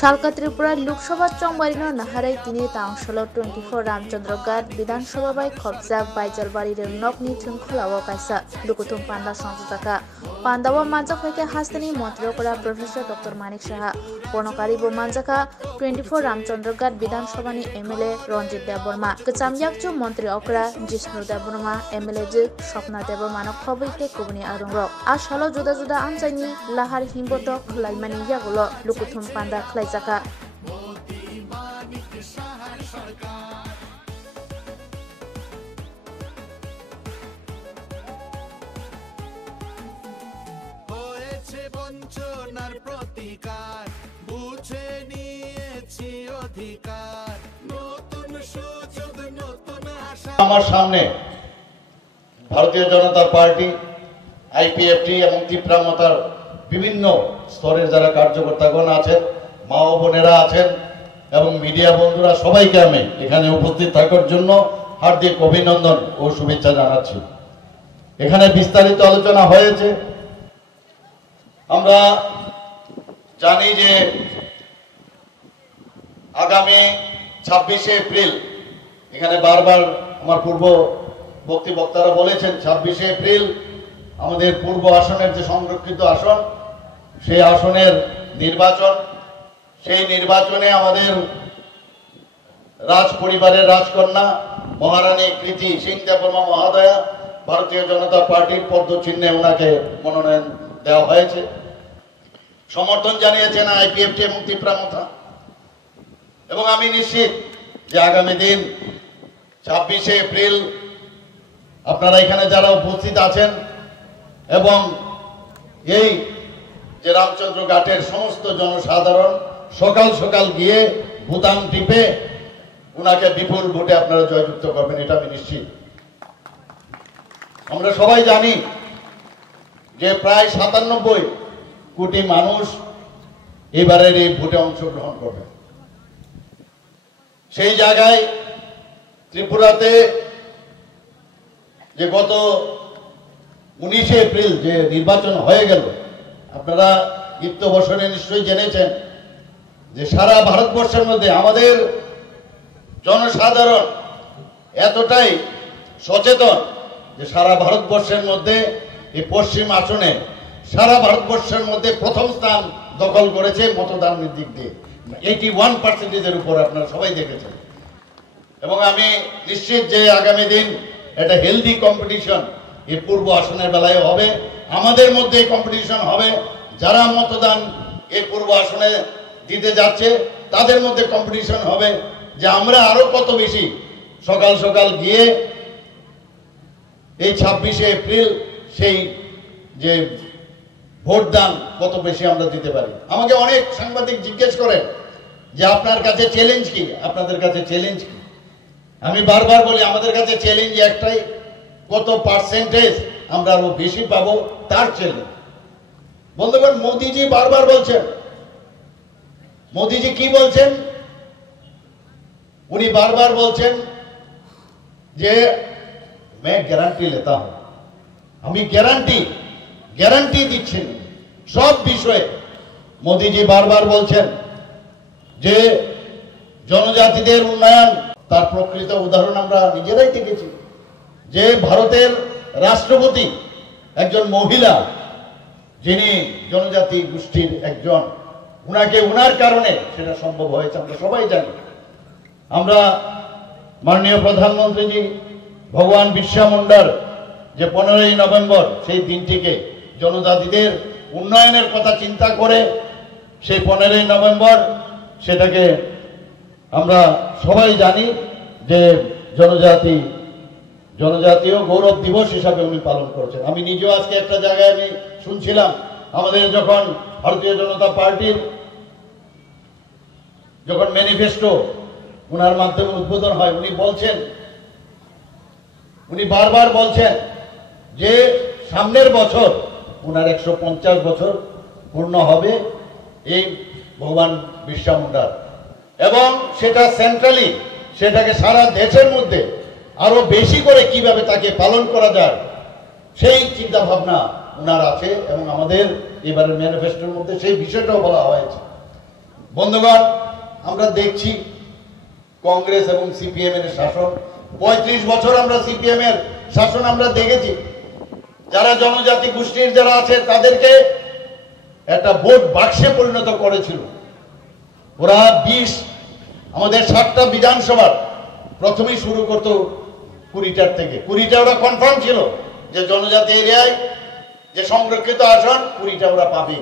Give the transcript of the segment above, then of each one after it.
সালকা ত্রিপুরা লোকসভা চংবারিনো নাহারাই তিনি তাংশল 24 রামচন্দ্র ঘাট বিধানসভা বাই খবজাক বাইজালবাড়ি নকনি থুমখলাও কাইসা লুকুথুম পান্ডা সংযোজকা পান্ডাওয়া মানজাক হইকে হাস্তানি মন্ত্রীকরা প্রফেসর ডক্টর মানিক সাহা বর্ণকারীবো মানজাকা 24 রামচন্দ্র ঘাট বিধানসভানি এমএলএ রঞ্জিত দেববর্মা কচাময়াকচু মন্ত্রী অকরা জিষ্ণু দেববর্মা এমএলএ জি স্বপ্না দেববর্মানো খবইকে কুবনি আরংর আশালো জুদা জুদা আমজাইনি লাহার হিমবত খলাইমানি ইয়াগুলো লুকুথুম পান্ডা খলাইজাকা বঞ্চনার প্রতিকার বুঝে নিয়েছি অধিকার নতুন সুযোগ নতুন আশা। আমার সামনে ভারতীয় জনতা পার্টি আইপিএফটি এবং তীব্রামতার বিভিন্ন স্তরের যারা কার্যকর্তাগণ আছেন, মা ও বোনেরা আছেন এবং মিডিয়া বন্ধুরা, সবাইকে আমি এখানে উপস্থিত থাকার জন্য হার্দিক অভিনন্দন ও শুভেচ্ছা জানাচ্ছি। এখানে বিস্তারিত আলোচনা হয়েছে। আমরা জানি যে আগামী 26শে এপ্রিল, এখানে বারবার আমার পূর্ব বক্তারা বলেছেন 26শে এপ্রিল আমাদের পূর্ব আসনের যে সংরক্ষিত আসন, সেই আসনের নির্বাচন। সেই নির্বাচনে আমাদের রাজ পরিবারের রাজকন্যা মহারানী কৃতি সিং দেববর্মা মহোদয়া ভারতীয় জনতা পার্টির পদ্ম চিহ্নে ওনাকে মনোনয়ন দেওয়া হয়েছে। সমর্থন জানিয়েছেন আইপিএফটি এবং তীব্রামতা। এবং আমি নিশ্চিত যে আগামী দিন 26শে এপ্রিল আপনারা এখানে যারা উপস্থিত আছেন এবং এই যে রামচন্দ্র ঘাটের সমস্ত জনসাধারণ সকাল সকাল গিয়ে বুতাম টিপে উনাকে বিপুল ভোটে আপনারা জয়যুক্ত করবেন, এটা আমি নিশ্চিত। আমরা সবাই জানি যে প্রায় 97 কোটি মানুষ এবারের এই ভোটে অংশগ্রহণ করবে। সেই জায়গায় ত্রিপুরাতে যে গত 19শে এপ্রিল যে নির্বাচন হয়ে গেল, আপনারা ইত্য বছরে নিশ্চয়ই জেনেছেন যে সারা ভারতবর্ষের মধ্যে আমাদের জনসাধারণ এতটাই সচেতন যে সারা ভারতবর্ষের মধ্যে এই পশ্চিম আসনে সারা ভারতবর্ষের মধ্যে প্রথম স্থান দখল করেছে মতদানের দিক দিয়ে 81%-এর উপর, আপনারা সবাই দেখেছেন। এবং আমি নিশ্চিত যে আগামী দিন একটা হেলদি কম্পিটিশন এই পূর্ব আসনের বেলায় হবে, আমাদের মধ্যে কম্পিটিশন হবে। যারা মতদান এই পূর্ব আসনে দিতে যাচ্ছে তাদের মধ্যে কম্পিটিশন হবে যে আমরা আরো কত বেশি সকাল সকাল গিয়ে এই 26শে এপ্রিল সেই যে ভোটদান কত বেশি আমরা দিতে পারি। আমাকে অনেক সাংবাদিক জিজ্ঞেস করেন যে আপনার কাছে চ্যালেঞ্জ কি, আপনাদের কাছে চ্যালেঞ্জ কি। আমি বারবার বলি আমাদের কাছে চ্যালেঞ্জ একটাই, কত পার্সেন্টেজ আমরা আরো বেশি পাবো তার চ্যালেঞ্জ। বন্ধুগণ, মোদিজি বারবার বলছেন, মোদিজি কি বলছেন, উনি বারবার বলছেন যে मैं গ্যারান্টি लेता हूं, আমি গ্যারান্টি দিচ্ছেন সব বিষয়ে। মোদিজি বারবার বলছেন যে জনজাতিদের উন্নয়ন, তার প্রকৃত উদাহরণ আমরা নিজেরাই দেখেছি যে ভারতের রাষ্ট্রপতি একজন মহিলা, যিনি জনজাতি গোষ্ঠীর একজন, উনাকে উনার কারণে সেটা সম্ভব হয়েছে, আমরা সবাই জানি। আমরা মাননীয় প্রধানমন্ত্রীজি ভগবান বিরসা মুন্ডার যে 15ই নভেম্বর সেই দিনটিকে জনজাতিদের উন্নয়নের কথা চিন্তা করে সেই 15ই নভেম্বর সেটাকে আমরা সবাই জানি যে জনজাতীয় গৌরব দিবস হিসাবে উনি পালন করছেন। আমি নিজেও আজকে একটা জায়গায় আমি শুনছিলাম, আমাদের যখন ভারতীয় জনতা পার্টির যখন ম্যানিফেস্টো উনার মাধ্যমে উদ্বোধন হয়, উনি বারবার বলছেন যে সামনের বছর উনার 150 বছর পূর্ণ হবে এই ভগবান বিরসা মুন্ডার, এবং সেটা সেন্ট্রালি, সেটাকে সারা দেশের মধ্যে আরো বেশি করে কিভাবে তাকে পালন করা যায় সেই চিন্তা ভাবনা উনার আছে এবং আমাদের এবারের ম্যানিফেস্টোর মধ্যে সেই বিষয়টাও বলা হয়েছে। বন্ধুগণ, আমরা দেখছি কংগ্রেস এবং সিপিএম এর শাসন, 35 বছর আমরা সিপিএম এর শাসন আমরা দেখেছি। যারা জনজাতি গোষ্ঠীর যারা আছে তাদেরকে একটা ভোট বাক্সে পরিণত করেছিল। ওরা আমাদের 7টা বিধানসভার প্রথমেই শুরু করতো 20টার থেকে। 20টা ওরা কনফার্ম ছিল যে জনজাতি এরিয়ায় যে সংরক্ষিত আসন 20টা ওরা পাবে,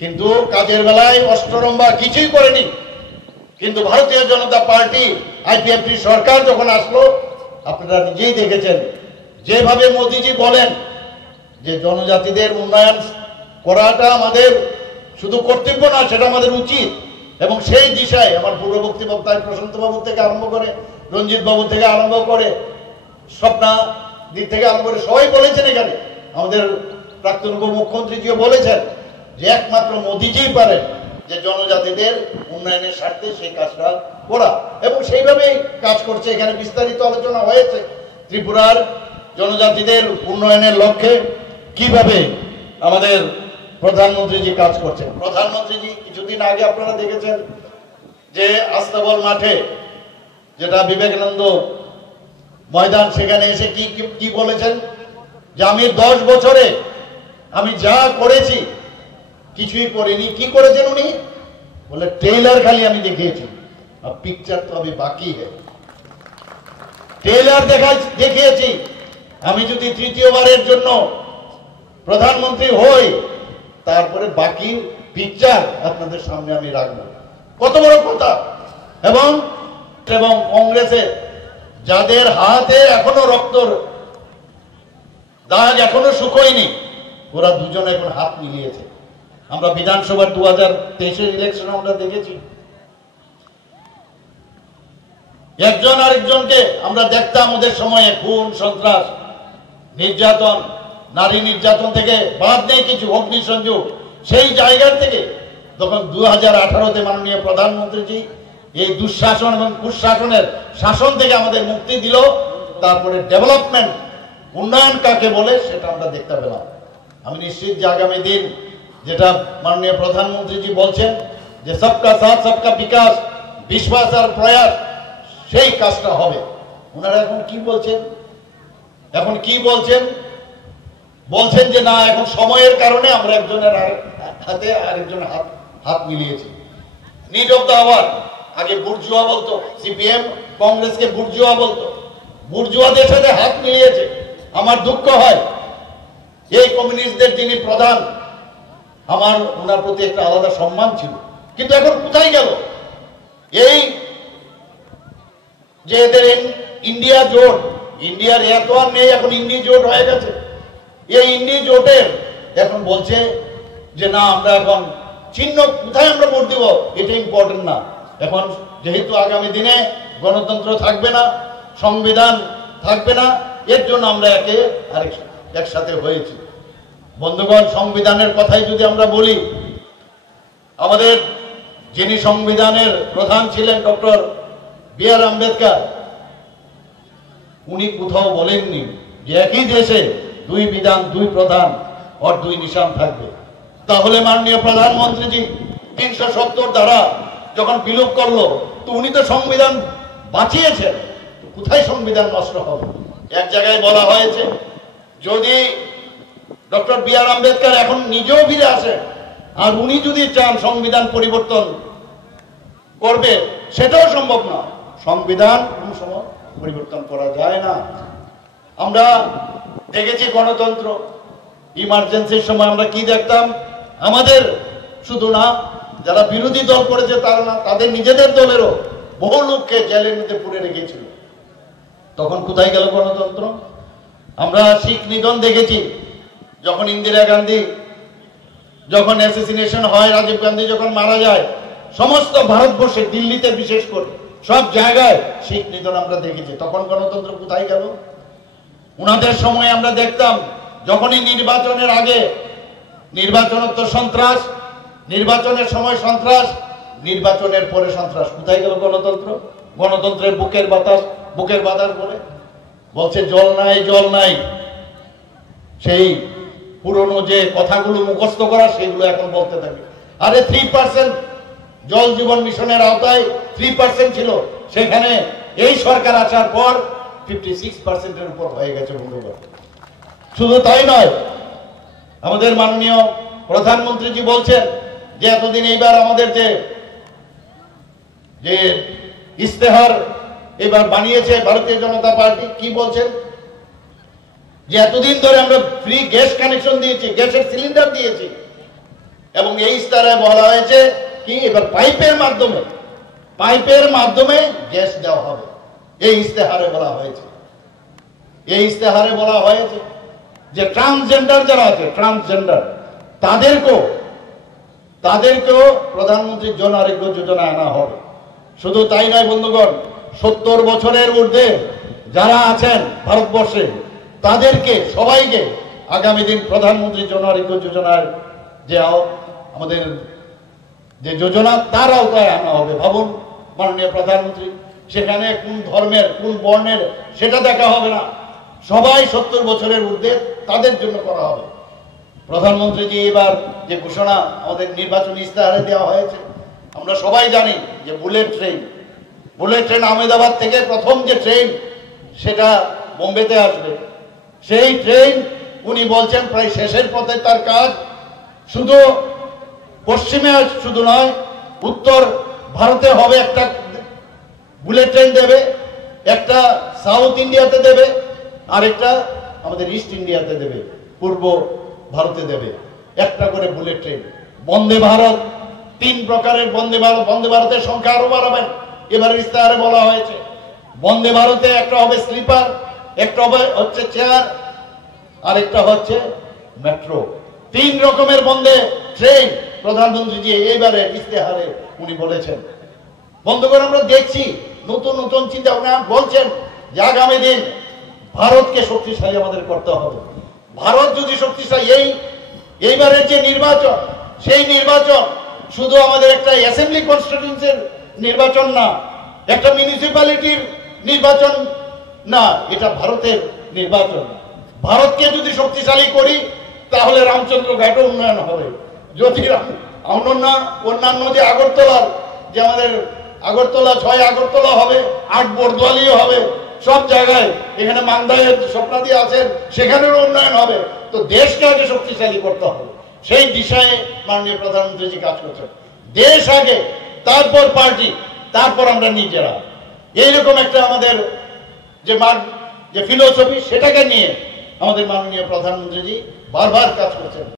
কিন্তু কাজের বেলায় অষ্টরম্বা কিছুই করেনি। কিন্তু ভারতীয় জনতা পার্টি আইপিএফটি সরকার যখন আসলো, আপনারা নিজেই দেখেছেন যেভাবে মোদিজি বলেন যে জনজাতিদের উন্নয়ন করাটা আমাদের শুধু কর্তব্য না, সেটা আমাদের উচিত। এবং সেই দিশায় আমার পূর্ববর্তী বক্তায় প্রশান্ত বাবু থেকে আরম্ভ করে, রঞ্জিত বাবু থেকে আরম্ভ করে, স্বপ্না দিক থেকে আরম্ভ করে সবাই বলেছেন, এখানে আমাদের প্রাক্তন উপমুখ্যমন্ত্রীজিও বলেছেন যে একমাত্র মোদিজিই পারেন যে জনজাতিদের উন্নয়নের স্বার্থে সেই কাজটা করা, এবং সেইভাবেই কাজ করছে। এখানে বিস্তারিত আলোচনা হয়েছে ত্রিপুরার জনজাতিদের উন্নয়নের লক্ষ্যে কিভাবে আমাদের প্রধানমন্ত্রীজি কাজ করছেন। প্রধানমন্ত্রীজি কিছুদিন আগে আপনারা দেখেছেন যে আস্তাবল মাঠে, যেটা বিবেকানন্দ ময়দান, সেখানে এসে কি বলেছেন যে আমি 10 বছরে আমি যা করেছি কিছুই করিনি। কি করেছেন উনি? বলে ট্রেলার খালি আমি দেখিয়েছি, আর পিকচার তো আমি বাকি है। ট্রেলার দেখিয়েছি। আমি যদি তৃতীয়বারের জন্য প্রধানমন্ত্রী হই, তারপরে বাকি পিকচার আপনাদের সামনে আমি রাখবো। কত বড় কথা! এবং কংগ্রেসের যাদের হাতে এখনো রক্তর দাগ এখনো শুকোয়নি, ওরা দুজনে এখন হাত মিলিয়েছে। আমরা বিধানসভার 2023-এর ইলেকশনে আমরা দেখেছি, একজন আরেকজনকে আমরা দেখতাম ওদের সময়ে খুন, সন্ত্রাস, নির্যাতন, নারী নির্যাতন থেকে বাদ নেই কিছু, অগ্নিসংযোগ। সেই জায়গার থেকে তখন 2018-তে মাননীয় প্রধানমন্ত্রীজি এই দুঃশাসন এবং কুশাসনের শাসন থেকে আমাদের মুক্তি দিল। তারপরে ডেভেলপমেন্ট, উন্নয়ন কাকে বলে সেটা আমরা দেখতে পেলাম। আমি নিশ্চিত যে আগামী দিন যেটা মাননীয় প্রধানমন্ত্রীজি বলছেন যে সবকা সাথ সবকা বিকাশ, বিশ্বাস আর প্রয়াস, সেই কাজটা হবে। ওনারা এখন কি বলছেন? বলছেন যে না, এখন সময়ের কারণে আমরা একজনের হাতে আরেকজনের হাত মিলিয়েছি। Need of the hour. আগে বুর্জুয়া বলতো, সিপিএম কংগ্রেসকে বুর্জুয়া বলতো, বুর্জুয়াদের সাথে হাত মিলিয়েছে। আমার দুঃখ হয় এই কমিউনিস্টদের যিনি প্রধান, আমার ওনার প্রতি একটা আলাদা সম্মান ছিল, কিন্তু এখন কোথায় গেল? এই যে এদের ইন্ডিয়া জোট, ইন্ডিয়ার এত আর নেই, এখন ইন্ডি জোট হয়ে গেছে। এই ইন্ডি জোটের এখন বলছে যে না, আমরা এখন চিহ্ন কোথায় আমরা ভোট দিব এটা ইম্পর্টেন্ট না। এখন যেহেতু আগামী দিনে গণতন্ত্র থাকবে না, সংবিধান থাকবে না, এর জন্য আমরা একসাথে হয়েছি। বন্ধুগণ, সংবিধানের কথাই যদি আমরা বলি, আমাদের যিনি সংবিধানের প্রধান ছিলেন ডক্টর বি.আর. আম্বেদকর, উনি কোথাও বলেননি যে একই দেশে 2 বিধান, 2 প্রধান আর 2 নিশান থাকবে। তাহলে মাননীয় প্রধানমন্ত্রীজি 370 ধারা যখন বিলোপ করলো, তো উনি তো সংবিধান বাঁচিয়েছেন, কোথায় সংবিধান নষ্ট হবে? এক জায়গায় বলা হয়েছে যদি ডক্টর বি.আর. আম্বেদকর এখন নিজেও ফিরে আসেন আর উনি যদি চান সংবিধান পরিবর্তন করবে, সেটাও সম্ভব না। সংবিধান কোন সময় পরিবর্তন করা যায় না। আমরা দেখেছি গণতন্ত্র ইমার্জেন্সির সময় আমরা কি দেখতাম, আমাদের শুধু না, যারা বিরোধী দল করেছে তারা না, তাদের নিজেদের দলেরও বহু লোককে জেলের মধ্যে পুরে রেখেছিল। তখন কোথায় গেল গণতন্ত্র? আমরা শিখ নিধন দেখেছি, যখন ইন্দিরা গান্ধী যখন অ্যাসেসিনেশন হয়, রাজীব গান্ধী যখন মারা যায়, সমস্ত ভারতবর্ষে, দিল্লিতে বিশেষ করে সব জায়গায় শিখ নিধন আমরা দেখেছি। তখন গণতন্ত্র কোথায় গেল? উনাদের সময় আমরা দেখতাম যখনই নির্বাচনের আগে নির্বাচনোত্তর সন্ত্রাস, নির্বাচনের সময় সন্ত্রাস, নির্বাচনের পরে সন্ত্রাস। কোথায় গেল গণতন্ত্র? গণতন্ত্রের বুকের বাতাস বলে বলছে জল নাই। সেই পুরনো যে কথাগুলো মুখস্থ করা, সেগুলো এখন বলতে থাকে। আরে 3% জল জীবন মিশনের আওতায় 3% ছিল, সেখানে এই সরকার আসার পর 56%-এর উপর হয়ে গেছে বন্ধুগণ। শুধু তাই নয়, আমাদের মাননীয় প্রধানমন্ত্রীজি বলছেন যে এতদিন এইবার আমাদের যে ইস্তেহার এবার বানিয়েছে ভারতীয় জনতা পার্টি, কি বলছেন যে এতদিন ধরে আমরা ফ্রি গ্যাস কানেকশন দিয়েছি, গ্যাসের সিলিন্ডার দিয়েছি, এবং এই ইস্তেহারে বলা হয়েছে কি এবার পাইপের মাধ্যমে গ্যাস দেওয়া হবে। এই ইস্তেহারে বলা হয়েছে যে ট্রান্সজেন্ডার যারা আছে, তাদেরকেও প্রধানমন্ত্রী জন আরোগ্য যোজনা আনা হবে। শুধু তাই নয় বন্ধুগণ, 70 বছরের ঊর্ধ্বে যারা আছেন ভারতবর্ষে তাদেরকে সবাইকে আগামী দিন প্রধানমন্ত্রী জন আরোগ্য যোজনার যে আমাদের যে যোজনা তার আওতায় আনা হবে। ভাবুন মাননীয় প্রধানমন্ত্রী, সেখানে কোন ধর্মের কোন বর্ণের সেটা দেখা হবে না, সবাই 70 বছরের ঊর্ধ্বে তাদের জন্য করা হবে। প্রধানমন্ত্রীজি এবার যে ঘোষণা আমাদের নির্বাচনী ইস্তেহারে দেওয়া হয়েছে, আমরা সবাই জানি যে বুলেট ট্রেন আহমেদাবাদ থেকে প্রথম যে ট্রেন সেটা বোম্বেতে আসবে। সেই ট্রেন উনি বলছেন প্রায় শেষের পথে তার কাজ। শুধু পশ্চিমে শুধু নয়, উত্তর ভারতে হবে একটা বুলেট ট্রেন দেবে, একটা সাউথ ইন্ডিয়াতে দেবে, আর একটা আমাদের ইস্ট ইন্ডিয়াতে দেবে, পূর্ব ভারতে দেবে, একটা করে বুলেট ট্রেন। বন্দে ভারত, 3 প্রকারের বন্দে ভারতের সংখ্যা আরো বাড়াবেন এবার ইস্তেহারে বলা হয়েছে। বন্দে ভারতে একটা হবে স্লিপার, একটা হবে হচ্ছে চেয়ার, আর একটা হচ্ছে মেট্রো। 3 রকমের বন্দে ট্রেন প্রধানমন্ত্রীজি এইবারে ইস্তেহারে উনি বলেছেন। বন্ধুগণ, আমরা দেখছি নতুন চিন্তা ভাবনা বলছেন যে আগামী দিন ভারতকে শক্তিশালী আমাদের করতে হবে। ভারত যদি শক্তিশালী, এইবারের যে নির্বাচন, সেই নির্বাচন শুধু আমাদের একটা অ্যাসেম্বলি কনস্টিটিউয়েন্সির নির্বাচন না, একটা মিউনিসিপ্যালিটির নির্বাচন না, এটা ভারতের নির্বাচন। ভারতকে যদি শক্তিশালী করি তাহলে রামচন্দ্র ঘাটও উন্নয়ন হবে। যদি অন্যান্য যে আগরতলার যে আমাদের আগরতলা 6 আগরতলা হবে, 8 বর্দোয়ালিও হবে, সব জায়গায় এখানে মান্দায়ের স্বপ্নাদি আছেন, সেখানেও উন্নয়ন হবে। তো দেশকে আগে শক্তিশালী করতে হবে, সেই দিশায় মাননীয় প্রধানমন্ত্রীজি কাজ করছেন। দেশ আগে, তারপর পার্টি, তারপর আমরা নিজেরা, এইরকম একটা আমাদের যে ফিলোসফি সেটাকে নিয়ে আমাদের মাননীয় প্রধানমন্ত্রীজি বারবার কাজ করছেন।